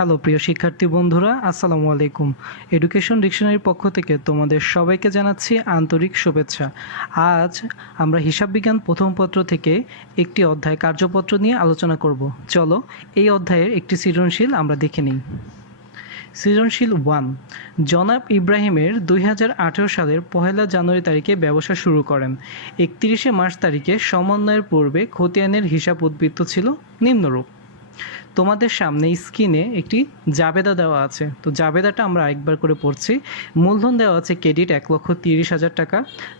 Hello প্রিয় শিক্ষার্থী বন্ধুরা, আসসালামু আলাইকুম। এডুকেশন ডিকশনারির পক্ষ থেকে তোমাদের সবাইকে জানাচ্ছি আন্তরিক শুভেচ্ছা। আজ আমরা হিসাব বিজ্ঞান প্রথম পত্র থেকে একটি অধ্যায় কার্যপত্র নিয়ে আলোচনা করব। চলো এই অধ্যায়ের একটি সৃজনশীল আমরা দেখে নিই। সৃজনশীল 1, জনাব ইব্রাহিমের 2018 সালের 1 জানুয়ারি তারিখে ব্যবসা শুরু করেন। 31 মার্চ তারিখে সমন্বয়ের পূর্বে খতিয়ানের হিসাব উদ্বৃত্ত ছিল নিম্নরূপ। তোমাদের সামনে স্ক্রিনে একটি জাবেদা দেওয়া আছে। তো জাবেদাটা আমরা একবার করে পড়ছি। মূলধন দেওয়া আছে ক্রেডিট 1,30,000 টাকা,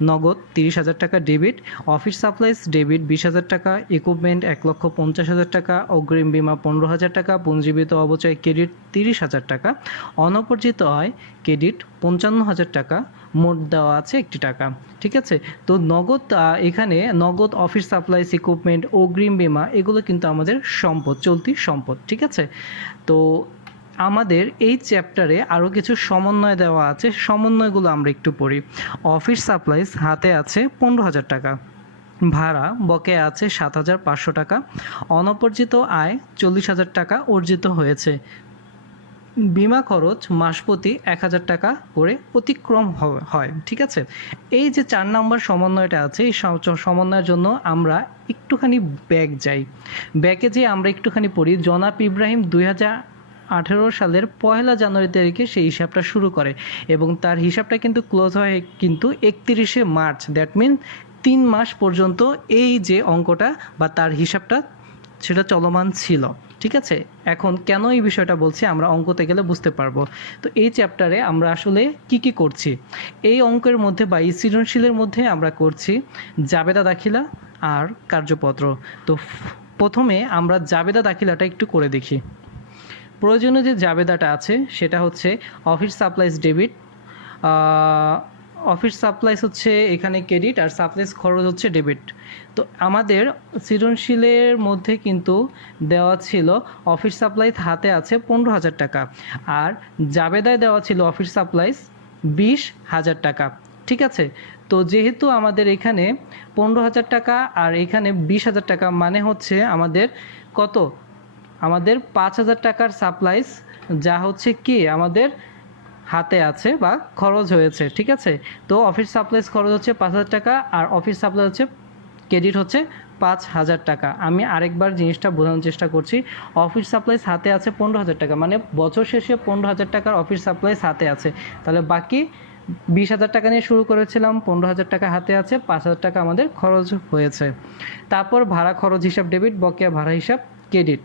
নগদ 30,000 টাকা ডেবিট, অফিস সাপ্লাইস ডেবিট 20,000 টাকা, ইকুইপমেন্ট 1,50,000 টাকা, অগ্রিম বীমা 15,000 টাকা, পুঞ্জীবিত অবচয় ক্রেডিট 30,000 টাকা, অনপর্জিত আয় ক্রেডিট 55,000 টাকা, মোট দেওয়া আছে 1 টাকা। ঠিক আছে, তো নগদ এখানে নগদ, অফিস সাপ্লাইস, ইকুইপমেন্ট, অগ্রিম বীমা এগুলো কিন্তু আমাদের সম্পদ, চলতি সম্পদ। ঠিক আছে, তো আমাদের এই চ্যাপ্টারে আরও কিছু সমন্বয় দেওয়া আছে। সমন্বয়গুলো আমরা একটু পড়ি। অফিস সাপ্লাইস হাতে আছে 15,000 টাকা, ভাড়া বকেয়া আছে 7,500 টাকা, অনপর্জিত আয় 40,000 টাকা অর্জিত হয়েছে, বিমা খরচ মাসপ্রতি 1,000 টাকা করে অতিক্রম হয়। ঠিক আছে, এই যে 4 নম্বর সমন্বয়টা আছে, এই সমন্বয়ের জন্য আমরা একটুখানি ব্যাকে যেয়ে আমরা একটুখানি পড়ি। জনাব ইব্রাহিম 2018 সালের 1 জানুয়ারি তারিখে সেই হিসাবটা শুরু করে এবং তার হিসাবটা কিন্তু ক্লোজ হয় কিন্তু 31 মার্চ। দ্যাট মিন 3 মাস পর্যন্ত এই যে অঙ্কটা বা তার হিসাবটা সেটা চলমান ছিল। ঠিক আছে, এখন কেন এই বিষয়টা বলছি আমরা অঙ্কতে গেলে বুঝতে পারবো। তো এই চ্যাপ্টারে আমরা আসলে কি করছি, এই অঙ্কের মধ্যে বা এই সৃজনশীলের মধ্যে আমরা করছি জাবেদা দাখিলা আর কার্যপত্র। তো প্রথমে আমরা জাবেদা দাখিলাটা একটু করে দেখি। প্রয়োজনীয় যে জাবেদাটা আছে সেটা হচ্ছে office supplies debit, office supplies হচ্ছে এখানে ক্রেডিট আর সাপ্লাইস খরচ হচ্ছে ডেবিট। তো আমাদের সৃজনশীলের মধ্যে কিন্তু দেওয়া ছিল অফিস সাপ্লাইস হাতে আছে 15,000 টাকা আর জাবেদায় দেওয়া ছিল অফিস সাপ্লাইস 20,000 টাকা। ঠিক আছে, তো যেহেতু আমাদের এখানে 15,000 টাকা আর এখানে 20,000 টাকা, মানে হচ্ছে আমাদের কত, আমাদের 5,000 টাকার সাপ্লাইস যা হচ্ছে কি আমাদের হাতে আছে বা খরচ হয়েছে। ঠিক আছে, তো অফিস সাপ্লাইস খরচ হচ্ছে 5,000 টাকা আর অফিস সাপ্লাই হচ্ছে ক্রেডিট হচ্ছে 5,000 টাকা। আমি আরেকবার জিনিসটা বোঝানোর চেষ্টা করছি। অফিস সাপ্লাইস হাতে আছে 15,000 টাকা, মানে বছর শেষে 15,000 টাকার অফিস সাপ্লাইস হাতে আছে, তাহলে বাকি 20,000 টাকা নিয়ে শুরু করেছিলাম, 15,000 টাকা হাতে আছে, 5,000 টাকা আমাদের খরচ হয়েছে। তারপর ভাড়া খরচ হিসাব ডেবিট, বকেয়া ভাড়া হিসাব ক্রেডিট,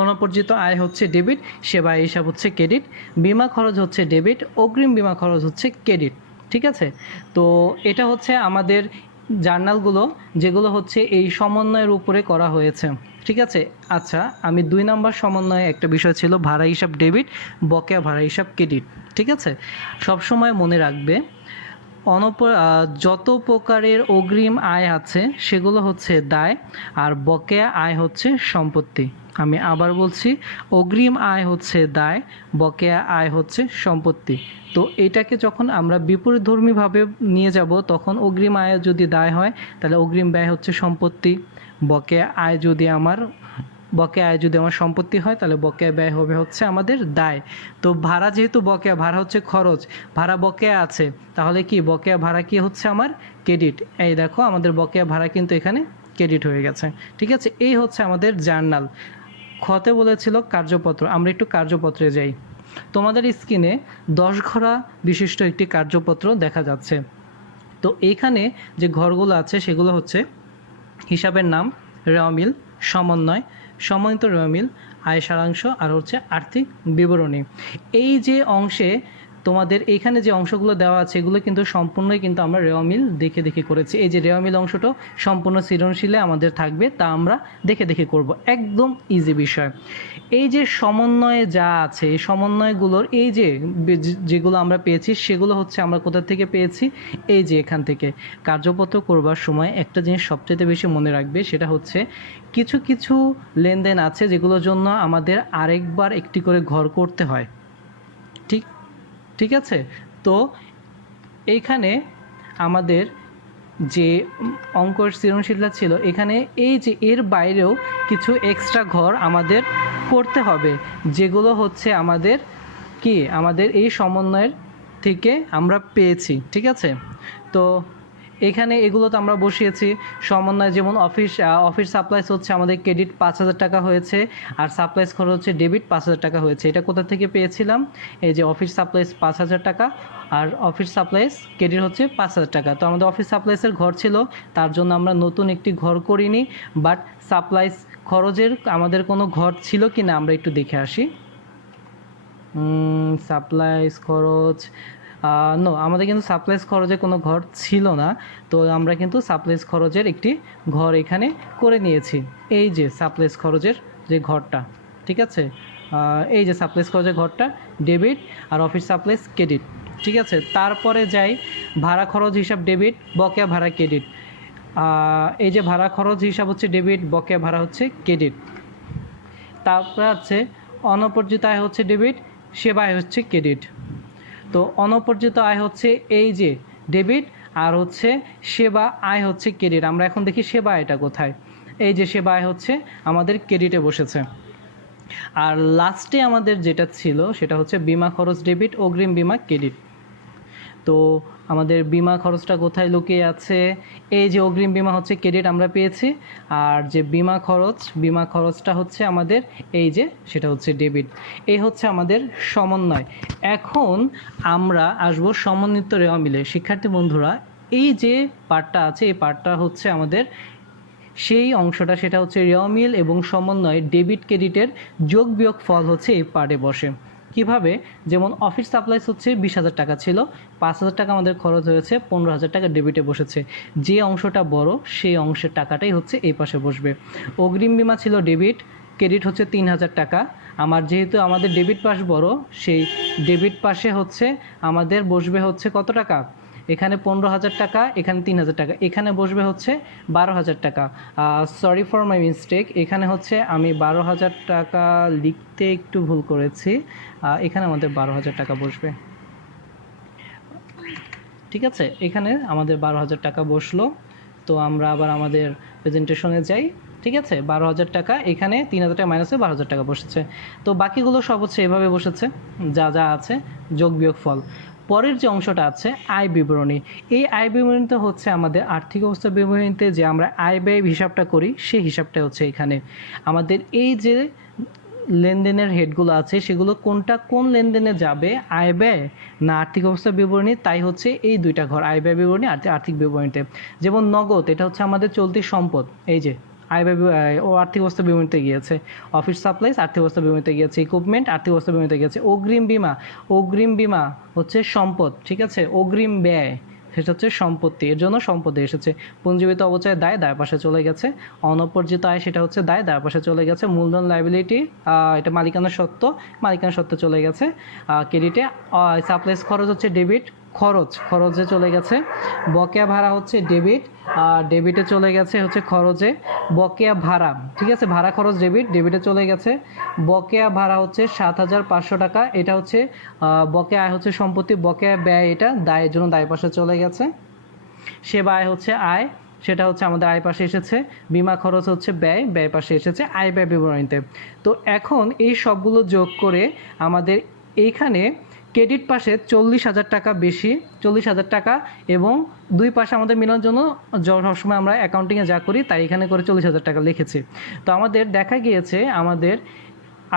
অনপর্জিত আয় হচ্ছে ডেবিট, সেবা হিসাব হচ্ছে ক্রেডিট, বিমা খরচ হচ্ছে ডেবিট, অগ্রিম বিমা খরচ হচ্ছে ক্রেডিট। ঠিক আছে, তো এটা হচ্ছে আমাদের জার্নালগুলো যেগুলো হচ্ছে এই সমন্বয়ের উপরে করা হয়েছে। ঠিক আছে, আচ্ছা আমি 2 নম্বর সমন্বয়ে একটা বিষয় ছিল ভাড়া হিসাব ডেবিট, বকেয়া ভাড়া হিসাব ক্রেডিট। ঠিক আছে, সবসময় মনে রাখবে যত প্রকারের অগ্রিম আয় আছে সেগুলো হচ্ছে দায় আর বকেয়া আয় হচ্ছে সম্পত্তি। আমি আবার বলছি, অগ্রিম আয় হচ্ছে দায়, বকেয়া আয় হচ্ছে সম্পত্তি। তো এটাকে যখন আমরা বিপরীতধর্মীভাবে নিয়ে যাব তখন অগ্রিম আয় যদি দায় হয় তাহলে অগ্রিম ব্যয় হচ্ছে সম্পত্তি, বকেয়া আয় যদি আমার সম্পত্তি হয় তাহলে বকেয়া ব্যয় হবে হচ্ছে আমাদের দায়। তো ভাড়া যেহেতু বকেয়া, ভাড়া হচ্ছে খরচ, ভাড়া বকেয়া আছে, তাহলে কি বকেয়া ভাড়া কি হচ্ছে আমার ক্রেডিট। এই দেখো আমাদের বকেয়া ভাড়া কিন্তু এখানে ক্রেডিট হয়ে গেছে। ঠিক আছে, এই হচ্ছে আমাদের জার্নাল। খতে বলেছিল কার্যপত্র, আমরা একটু কার্যপত্রে যাই। তোমাদের স্ক্রিনে 10 ঘরা বিশিষ্ট একটি কার্যপত্র দেখা যাচ্ছে। তো এইখানে যে ঘরগুলো আছে সেগুলো হচ্ছে হিসাবের নাম, রেওয়ামিল, সমন্বয়, সমন্বিত রেওয়ামিল, আয় সারাংশ আর হচ্ছে আর্থিক বিবরণী। এই যে অংশে তোমাদের এইখানে যে অংশগুলো দেওয়া আছে এগুলো কিন্তু সম্পূর্ণই কিন্তু আমরা রেওয়ামিল দেখে করেছি। এই যে রেওয়ামিল অংশটাও সম্পূর্ণ সৃজনশীলে আমাদের থাকবে, তা আমরা দেখে করব, একদম ইজি বিষয়। এই যে সমন্বয়ে যা আছে এই সমন্বয়গুলোর এই যেগুলো আমরা পেয়েছি সেগুলো হচ্ছে আমরা কোথা থেকে পেয়েছি, এই যে এখান থেকে। কার্যপত্র করবার সময় একটা জিনিস সবচেয়ে বেশি মনে রাখবে, সেটা হচ্ছে কিছু লেনদেন আছে যেগুলোর জন্য আমাদের আরেকবার একটি করে ঘর করতে হয়। ঠিক আছে, তো এইখানে আমাদের যে অঙ্কের সৃজনশীলতা ছিল এখানে এই যে এর বাইরেও কিছু এক্সট্রা ঘর আমাদের করতে হবে, যেগুলো হচ্ছে আমাদের আমাদের এই সমন্বয়ের থেকে আমরা পেয়েছি। ঠিক আছে, তো এখানে এগুলো তো আমরা বসিয়েছি সমন্বয়। যেমন অফিস সাপ্লাইস হচ্ছে আমাদের ক্রেডিট 5,000 টাকা হয়েছে, আর সাপ্লাইস খরচ হচ্ছে ডেবিট 5,000 টাকা হয়েছে। এটা কোথা থেকে পেয়েছিলাম? এই যে অফিস সাপ্লাইস 5,000 টাকা আর অফিস সাপ্লাইস ক্রেডিট হচ্ছে 5,000 টাকা। তো আমাদের অফিস সাপ্লাইসের ঘর ছিল, তার জন্য আমরা নতুন একটি ঘর করিনি, বাট সাপ্লাইস খরচের আমাদের কোনো ঘর ছিল কি না আমরা একটু দেখে আসি। সাপ্লাইস খরচ নো, আমাদের কিন্তু সাপ্লাইস খরচে কোনো ঘর ছিল না। তো আমরা কিন্তু সাপ্লাইস খরচের একটি ঘর এখানে করে নিয়েছি। এই যে সাপ্লাইস খরচের যে ঘরটা, ঠিক আছে, এই যে সাপ্লাইস খরচের ঘরটা ডেবিট আর অফিস সাপ্লাইস ক্রেডিট। ঠিক আছে, তারপরে যাই ভাড়া খরচ হিসাব ডেবিট, বকেয়া ভাড়া ক্রেডিট। এই যে ভাড়া খরচ হিসাব হচ্ছে ডেবিট, বকেয়া ভাড়া হচ্ছে ক্রেডিট। তারপরে আছে অনপর্যাপ্ত আয় হচ্ছে ডেবিট, সেবা আয় হচ্ছে ক্রেডিট। তো অনপর্যাপ্ত আয় হচ্ছে এই যে ডেবিট, আর হচ্ছে সেবা আয় হচ্ছে ক্রেডিট। আমরা এখন দেখি সেবা আয়টা কোথায়। এই যে সেবা আয় হচ্ছে আমাদের ক্রেডিটে বসেছে। আর লাস্টে আমাদের যেটা ছিল সেটা হচ্ছে বিমা খরচ ডেবিট, অগ্রিম বিমা ক্রেডিট। তো আমাদের বিমা খরচটা কোথায় লুকিয়ে আছে? এই যে অগ্রিম বিমা হচ্ছে ক্রেডিট আমরা পেয়েছি, আর যে বিমা খরচটা হচ্ছে আমাদের এই যে সেটা হচ্ছে ডেবিট। এই হচ্ছে আমাদের সমন্বয়। এখন আমরা আসবো সমন্বিত রেওয়া মিলে। শিক্ষার্থী বন্ধুরা, এই যে পার্টটা আছে, এই পার্টটা হচ্ছে আমাদের সেই অংশটা, সেটা হচ্ছে রেওয়া মিল এবং সমন্বয় ডেবিট ক্রেডিটের যোগ বিয়োগ ফল হচ্ছে এই পার্টে বসে। কিভাবে? যেমন অফিস সাপ্লাইস হচ্ছে 20,000 টাকা ছিল, 5,000 টাকা আমাদের খরচ হয়েছে, 15,000 টাকা ডেবিটে বসেছে। যে অংশটা বড় সেই অংশের টাকাটাই হচ্ছে এই পাশে বসবে। অগ্রিম বিমা ছিল ডেবিট, ক্রেডিট হচ্ছে 3,000 টাকা। যেহেতু আমাদের ডেবিট পাশ বড়, সেই ডেবিট পাশে হচ্ছে আমাদের বসবে হচ্ছে কত টাকা? এখানে 15,000 টাকা, এখানে 3,000 টাকা, এখানে বসবে হচ্ছে 12,000 টাকা। সরি ফর মাই মিস্টেক, এখানে হচ্ছে আমি 12,000 টাকা লিখতে একটু ভুল করেছি। এখানে আমাদের 12,000 টাকা বসবে। ঠিক আছে, এখানে আমাদের 12,000 টাকা বসলো। তো আমরা আবার আমাদের প্রেজেন্টেশনে যাই। ঠিক আছে, 12,000 টাকা, এখানে 3,000 টাকা মাইনাসে 12,000 টাকা বসেছে। তো বাকিগুলো সব হচ্ছে এভাবে বসেছে, যা যা আছে যোগ বিয়োগ ফল। পরের যে অংশটা আছে আয় বিবরণী। এই আয় বিবরণীতে হচ্ছে আমাদের আর্থিক অবস্থা বিবরণীতে যে আমরা আয় ব্যয় হিসাবটা করি, সেই হিসাবটা হচ্ছে এখানে। আমাদের এই যে লেনদেনের হেডগুলো আছে সেগুলো কোনটা কোন লেনদেনে যাবে, আয় ব্যয় না আর্থিক অবস্থা বিবরণী, তাই হচ্ছে এই দুইটা ঘর, আয় ব্যয় বিবরণী আর আর্থিক বিবরণীতে। যেমন নগদ, এটা হচ্ছে আমাদের চলতি সম্পদ, এই যে আয় ব্যয় ও আর্থিক অবস্থা বিবরণীতে গিয়েছে। অফিস সাপ্লাইস আর্থিক অবস্থা বিবরণীতে গিয়েছে। ইকুইপমেন্ট আর্থিক অবস্থা বিবরণীতে গিয়েছে। অগ্রিম বীমা হচ্ছে সম্পদ। ঠিক আছে, অগ্রিম ব্যয় সেটা হচ্ছে সম্পত্তি, এর জন্য সম্পদে এসেছে। পুঞ্জীবিত অবচয় দায় পাশে চলে গেছে। অনপর্যাপ্ত আয় সেটা হচ্ছে দায় পাশে চলে গেছে। মূলধন লাইবিলিটি, এটা মালিকানা সত্ত্ব চলে গেছে ক্রেডিটে। সাপ্লাইস খরচ হচ্ছে ডেবিট, খরচে চলে গেছে। বকেয়া ভাড়া হচ্ছে ডেবিটে চলে গেছে হচ্ছে খরচে। বকেয়া ভাড়া, ঠিক আছে, ভাড়া খরচ ডেবিটে চলে গেছে। বকেয়া ভাড়া হচ্ছে 7,500 টাকা, এটা হচ্ছে বকেয়া আয় হচ্ছে সম্পত্তি, বকেয়া ব্যয় এটা দায়ের জন্য দায় পাশে চলে গেছে। সেবা আয় হচ্ছে আয়, সেটা হচ্ছে আমাদের আয় পাশে এসেছে। বিমা খরচ হচ্ছে ব্যয় পাশে এসেছে আয় ব্যয় বিবরণীতে। তো এখন এই সবগুলো যোগ করে আমাদের এইখানে ক্রেডিট পাশে 40,000 টাকা বেশি, 40,000 টাকা, এবং দুই পাশে আমাদের মেলানোর জন্য সবসময় আমরা অ্যাকাউন্টিংয়ে যা করি তাই এখানে করে 40,000 টাকা লিখেছি। তো আমাদের দেখা গিয়েছে আমাদের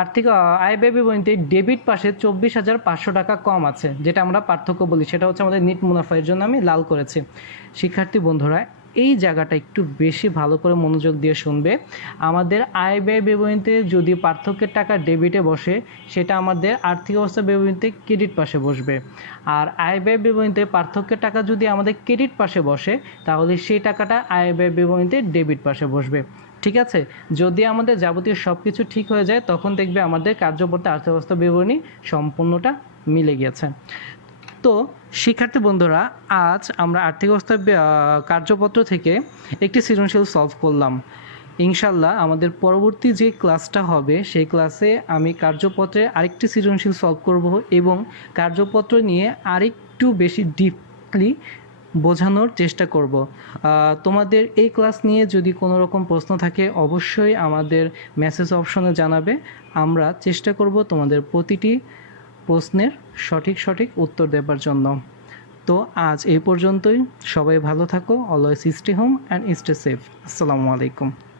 আর্থিক আয় ব্যয় বিবরণীতে ডেবিট পাশে 24,500 টাকা কম আছে, যেটা আমরা পার্থক্য বলি, সেটা হচ্ছে আমাদের নিট মুনাফা, এর জন্য আমি লাল করেছি। শিক্ষার্থী বন্ধুরা, এই জায়গাটা একটু বেশি ভালো করে মনোযোগ দিয়ে শুনবে। আমাদের আয় ব্যয় বিবরণীতে যদি পার্থক্যের টাকা ডেবিটে বসে, সেটা আমাদের আর্থিক অবস্থা বিবরণীতে ক্রেডিট পাশে বসবে। আর আয় ব্যয় বিবরণীতে পার্থক্যের টাকা যদি আমাদের ক্রেডিট পাশে বসে, তাহলে সেই টাকাটা আয় ব্যয় বিবরণীতে ডেবিট পাশে বসবে। ঠিক আছে, যদি আমাদের যাবতীয় সব কিছু ঠিক হয়ে যায়, তখন দেখবে আমাদের কার্যপত্রে আর্থিক অবস্থা বিবরণী সম্পূর্ণটা মিলে গেছে। তো শিক্ষার্থী বন্ধুরা, আজ আমরা আর্থিক অবস্থা কার্যপত্র থেকে একটি সৃজনশীল সলভ করলাম। ইনশাল্লাহ আমাদের পরবর্তী যে ক্লাসটা হবে, সেই ক্লাসে আমি কার্যপত্রে আরেকটি সৃজনশীল সলভ করব এবং কার্যপত্র নিয়ে আরেকটু বেশি ডিপলি বোঝানোর চেষ্টা করব। তোমাদের এই ক্লাস নিয়ে যদি কোনো রকম প্রশ্ন থাকে অবশ্যই আমাদের মেসেজ অপশনে জানাবে। আমরা চেষ্টা করব তোমাদের প্রতিটি প্রশ্নের সঠিক উত্তর দেবার জন্য। তো আজ এই পর্যন্তই। সবাই ভালো থাকো। Always stay home and stay safe. আসসালামু আলাইকুম।